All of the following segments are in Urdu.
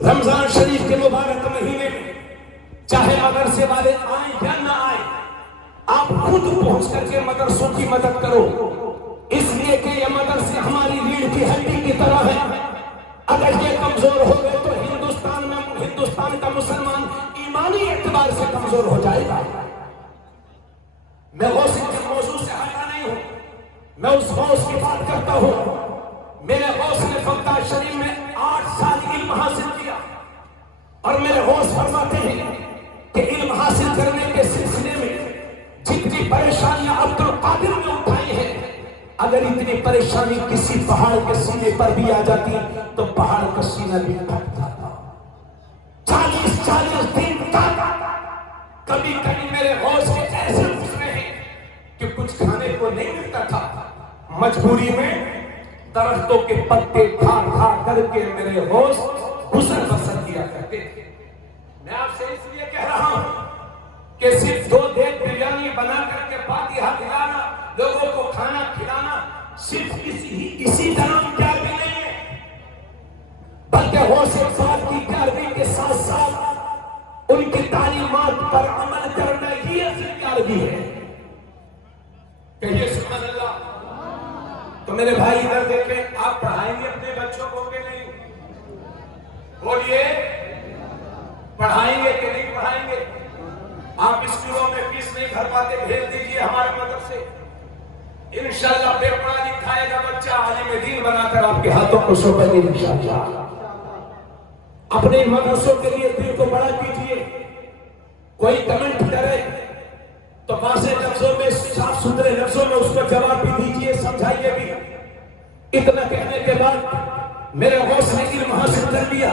رمضان شریف کے مبارک مہینے میں چاہے مدرسے والے آئیں یا نہ آئیں، آپ خود پہنچ کر کے مدرسوں کی مدد کرو، اس لیے کہ یہ مدرسے ہماری ریڑھ کی ہڈی کی طرح ہے۔ اگر یہ کمزور ہو گئے تو ہندوستان کا مسلمان ایمانی اعتبار سے کمزور ہو جائے گا۔ میں غوث کے موضوع سے ہٹا نہیں ہوں، میں اس غوث کی بات کرتا ہوں۔ میرے غوث نے بغداد شریف میں 8 سال علم حاصل کیا، اور میرے غوث فرماتے ہیں کہ علم حاصل کرنے کے سلسلے میں جتنی پریشانیاں عبد القادر نے اٹھائی ہیں، اگر اتنی پریشانی کسی پہاڑ کے سینے پر بھی آ جاتی تو پہاڑ کا سینہ بھی پھٹ جاتا۔ 40 دن تک کبھی کبھی میرے غوث کے ایسے گزرے ہیں کہ کچھ کھانے کو نہیں ملتا تھا، مجبوری میں درختوں کے پتے کھا کھا کر کے میرے غوث گزر بسر کیا کرتے تھے۔ میں آپ سے اس لیے کہہ رہا ہوں کہ صرف 2 دیگ بریانی بنا کر کے فاتحہ کھلانا، لوگوں کو کھانا کھلانا صرف اسی طرح پیار بھی نہیں ہے، بلکہ غوث پاک کی پیاروی کے ساتھ ساتھ ان کی تعلیمات پر عمل کرنا ہی اصل پیار بھی ہے۔ کہیے سبحان اللہ۔ تو میرے بھائی ادھر دیکھیں، آپ پڑھائیں گے اپنے بچوں کو کہ نہیں؟ بولیے، پڑھائیں گے کہ نہیں پڑھائیں گے؟ آپ اسکولوں میں فیس نہیں بھر پاتے، بھیج دیجئے ہمارے مدد سے، انشاءاللہ بے پڑھا لکھائے گا بچہ عالم دین بنا کر آپ کے ہاتھوں کو سونپے گا انشاءاللہ۔ اپنے مدرسوں کے لیے دل کو بڑا کیجئے۔ کوئی کمنٹ کرے تو واضح لفظوں میں، صاف ستھرے لفظوں میں اس کو جواب بھی دیجئے، سمجھائیے بھی۔ اتنا کہنے کے بعد میرے غوث نے علم حاصل کر لیا،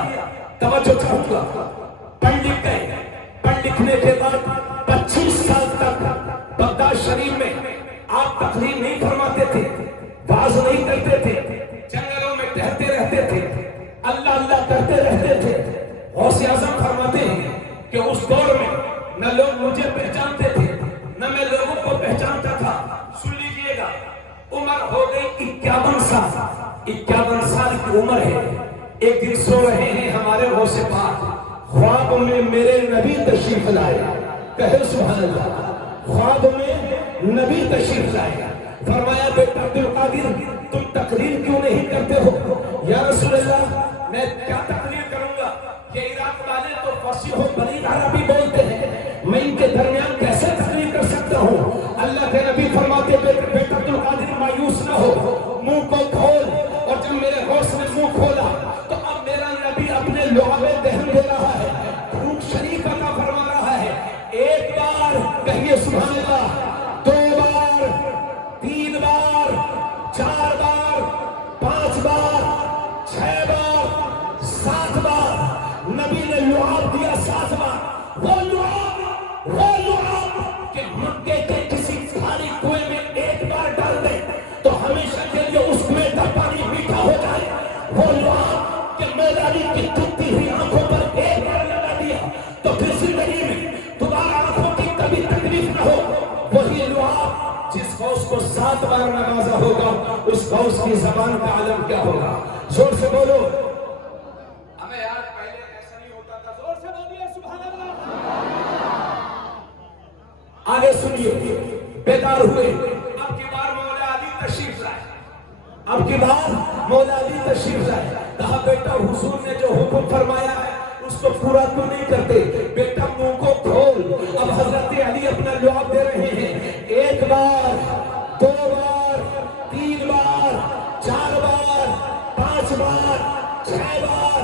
توجہ چاہوں گا، پڑھ لکھ گئے۔ پڑھ لکھنے کے بعد 25 سال تک بغداد شریف میں آپ تقریر نہیں فرماتے تھے، واز نہیں کرتے تھے، جنگلوں میں ٹہلتے رہتے تھے، اللہ اللہ کرتے رہتے تھے۔ غوث اعظم فرماتے ہیں کہ اس دور میں نہ لوگ مجھے پہچانتے تھے، نہ میں لوگوں کو پہچانتا تھا۔ سن لیجئے گا، عمر ہو گئی 51 سال، 51 سال کی عمر ہے۔ ایک دن سو رہے ہیں ہمارے غوث پاک، خواب میں میرے نبی تشریف لائے، کہے سبحان اللہ، خواب میں نبی تشریف لائے، فرمایا بیٹا عبد القادر تم تقریر کیوں نہیں کرتے ہو؟ یا رسول اللہ میں کیا تقریر کروں گا کہ عراق والے تو فصیح و بلیغ عربی بولتے ہیں، میں ان کے درمیان کیسے تقریر کر سکتا ہوں؟ اللہ کے نبی فرماتے بیٹا عبد القادر مایوس نہ ہو، منہ کو کھول۔ اور جب میرے غوث نے منہ کھولا تو اب میرا نبی اپنے لعابے دہن دے رہا ہے، روح شریف عطا فرما رہا ہے۔ ایک بار کہیے سبحان اللہ، 2 بار، 3 بار، 4 بار، 5 بار، 6 بار، 7 بار نبی نے لعاب دیا، 7 بار۔ وہ لعاب کہ مکے کے کسی خالی کنویں میں ایک بار ڈال دے تو ہمیشہ کے لیے اس کنویں کا پانی میٹھا ہو جائے۔ وہ لعاب کہ مولا علی کی ٹوٹی ہوئی آنکھوں پر ایک بار لگا دیا تو پھر زندگی میں دوبارہ آنکھوں کی کبھی تکلیف نہ ہو۔ وہی لعاب جس غوث کو 7 بار نوازا ہوگا، اس غوث کی زبان کا عالم کیا ہوگا؟ زور سے بولو۔ ہمیں یار پہلے ایسا نہیں ہوتا تھا، زور سے بولیے سبحان اللہ۔ آگے سنیے، بیدار ہوئے، اب کی بار مولا علی تشریف لائے، اب کی بار مولا علی تشریف لائے۔ کہا بیٹا حضور نے جو حکم فرمایا ہے اس کو پورا کیوں نہیں کرتے؟ بیٹا منہ کو کھول۔ اب حضرت علی اپنا لعاب دے رہے ہیں، 1 بار، 2 بار، 3 بار، 4 بار، 5 بار، 6 بار،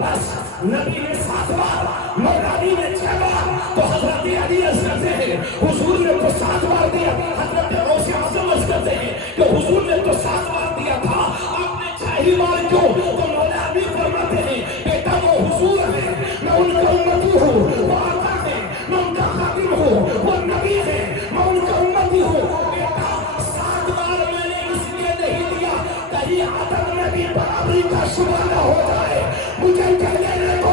بس نبی نے 7 بار، مولا علی نے 6 بار، تو حضرت علی عرض کرتے ہیں حضور نے تو 7 بار دیا۔ حضرت غوث اعظم عرض کرتے ہیں کہ حضور نے تو 7 بار دیا تھا، آپ نے 6 ہی بار کیوں؟ تو مولا علی فرماتے ہیں بیٹا وہ حضور ہے، میں ان کا امتی ہوں، وہ آقا ہے، میں ان کا خادم ہوں، وہ نبی ہے، میں ان کا امتی ہوں۔ بیٹا 7 بار میں نے اس لیے نہیں دیا کہیں عدم نبی برابری کا شمار نہ ہو جائے، مجھے کہنے کو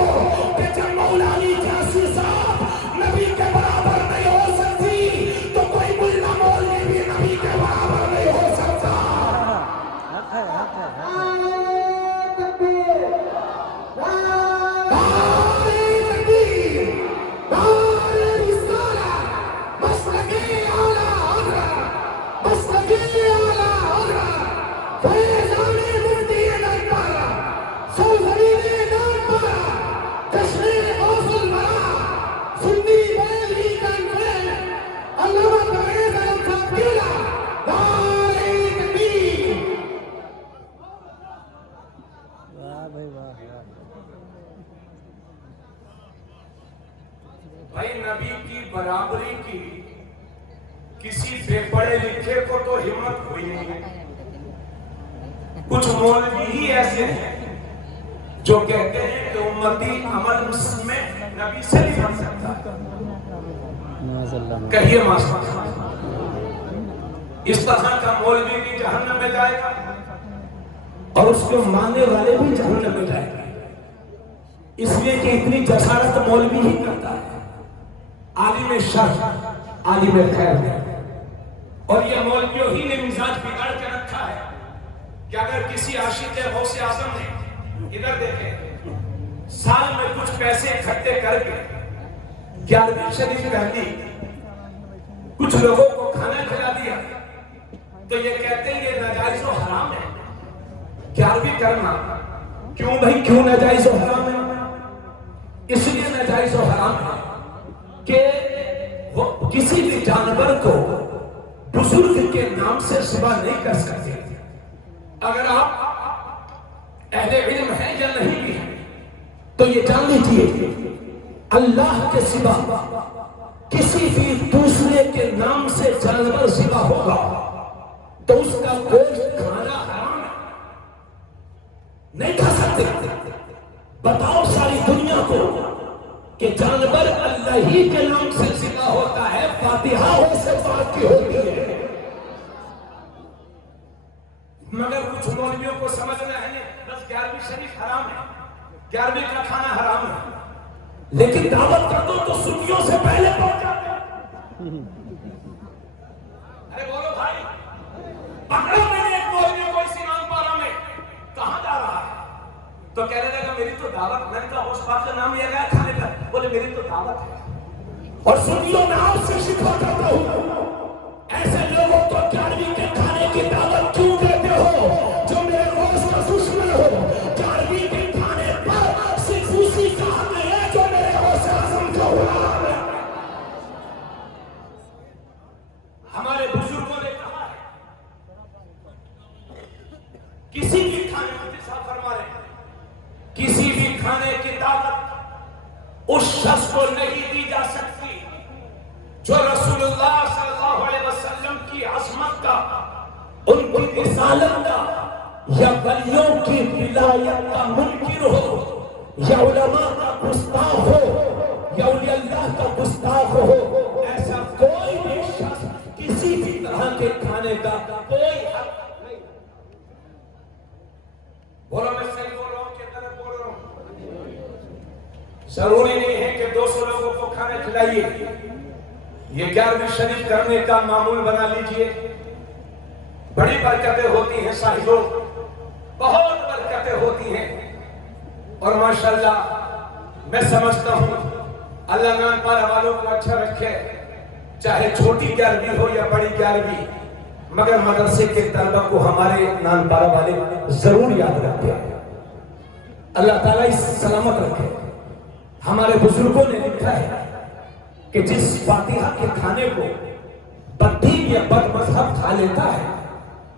بھائی نبی کی برابری کی کسی بے پڑھے لکھے کو تو ہمت ہوئی نہیں ہے. کچھ مولوی ہی ایسے ہیں جو کہتے ہیں کہ امتی عمل میں نبی سے نہیں بن سکتا. کہیے ماشاءاللہ. اس طرح کا مولوی بھی جہنم میں جائے گا اور اس کے ماننے والے بھی جہنم میں جائے گا. اس لیے کہ اتنی جسارت مولوی ہی کرتا ہے. عالم شر عالم خیر ہے. اور یہ مولویوں ہی نے مزاج بگاڑ کے رکھا ہے کہ اگر کسی عاشق غوث اعظم نے ادھر دیکھیں سال میں کچھ پیسے اکٹھے کر کے 11ویں شریف کر دی, کچھ لوگوں کو کھانا کھلا دیا, تو یہ کہتے ہیں یہ ناجائز و حرام ہے. 11ویں کرنا کیوں بھائی, کیوں ناجائز و حرام ہے؟ اس لیے ناجائز و حرام ہے کہ وہ کسی بھی جانور کو بزرگ کے نام سے ذبح نہیں کر سکتے. اگر آپ اہل علم ہیں یا نہیں بھی ہیں تو یہ جان لیجیے اللہ کے سوا کسی بھی دوسرے کے نام سے جانور ذبح ہوگا تو اس کا گوشت کھانا حرام ہے, نہیں کھا سکتے. بتاؤ ساری دنیا کو کہ جانور اللہ ہی کے نام سے ذبح ہوتا ہے, فاتحہ ہو سے بات کی ہوتی ہے. مگر کچھ مولویوں کو سمجھنا ہے بس 11ویں شریف حرام ہے, 11ویں کا کھانا حرام ہے, لیکن دعوت کر دو تو سنیوں سے پہلے پہنچ جاتے ہیں. ارے بولو بھائی, پکڑو میں نے ایک مولوی کو اس امام پارا میں, کہاں جا رہا ہے؟ تو کہنے لگا میری تو دعوت. میں نے کہا اس بات کا نام لیا گیا کھانے کا؟ بولے میری تو دعوت ہے. اور سنیوں میں آپ سے شکوہ کرتا ہوں, ایسے لوگوں کو 11ویں کے کھانے کی دعوت کیوں دیتے ہو جو میرے غوث کا دشمن ہو؟ 11ویں کے کھانے پر صرف اسی کا حق ہے جو میرے غوث اعظم کا غلام ہے. ہمارے بزرگوں نے کہا ہے کسی بھی کھانے فرما رہے کسی بھی کھانے کی دعوت اس شخص کو نہیں دی جا سکتی جو رسول اللہ صلی اللہ علیہ وسلم کی عظمت کا, ان کی رسالت کا یا ولیوں کی ولایت کا منکر ہو, یا علماء کا گستاخ ہو, یا اولیاء اللہ کا گستاخ ہو. ایسا کوئی بھی شخص کسی بھی طرح کے کھانے کا کوئی حق نہیں. بولو میں صحیح بول رہا ہوں کہ غلط بول رہا ہوں؟ ضروری نہیں ہے کہ 200 لوگوں کو کھانا کھلائیے. یہ 11ویں شریف کرنے کا معمول بنا لیجئے. بڑی برکتیں ہوتی ہیں صاحبوں, بہت برکتیں ہوتی ہیں. اور ماشاءاللہ میں سمجھتا ہوں اللہ نام پارا والوں کو اچھا رکھے, چاہے چھوٹی 11ویں ہو یا بڑی 11ویں, مگر مدرسے کے طلبہ کو ہمارے نام پارا والے ضرور یاد رکھے. اللہ تعالیٰ اس سلامت رکھے. ہمارے بزرگوں نے لکھا ہے کہ جس فاتحہ کے کھانے کو بددین یا بد مذہب کھا لیتا ہے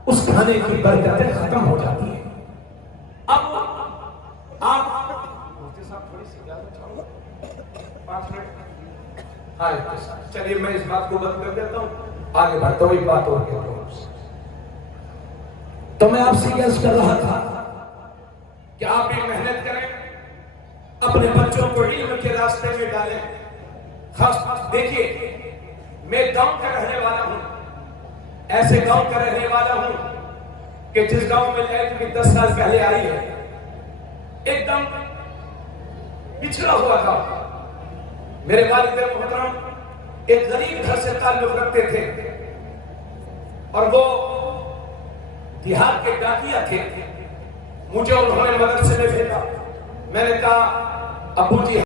اس کھانے کی برکتیں ختم ہو جاتی ہیں. اب آپ چلیے میں اس بات کو بند کر دیتا ہوں, آگے بڑھتا ہوں. ایک بات اور کہتا ہوں آپ سے, تو میں آپ سے عرض کر رہا تھا کہ آپ بھی محنت کریں, اپنے بچوں کو علم کے راستے میں ڈالیں. خاص دیکھیے میں گاؤں کا رہنے والا ہوں, ایسے گاؤں کا رہنے والا ہوں کہ جس گاؤں میں لائٹ بھی 10 سال پہلے آئی ہے, ایک دم پچھڑا ہوا گاؤں. میرے والد محترم ایک غریب گھر سے تعلق رکھتے تھے اور وہ دیہات کے ڈاکیا تھے. مجھے انہوں نے مدرسے میں بھیجا. میں نے کہا ابو جی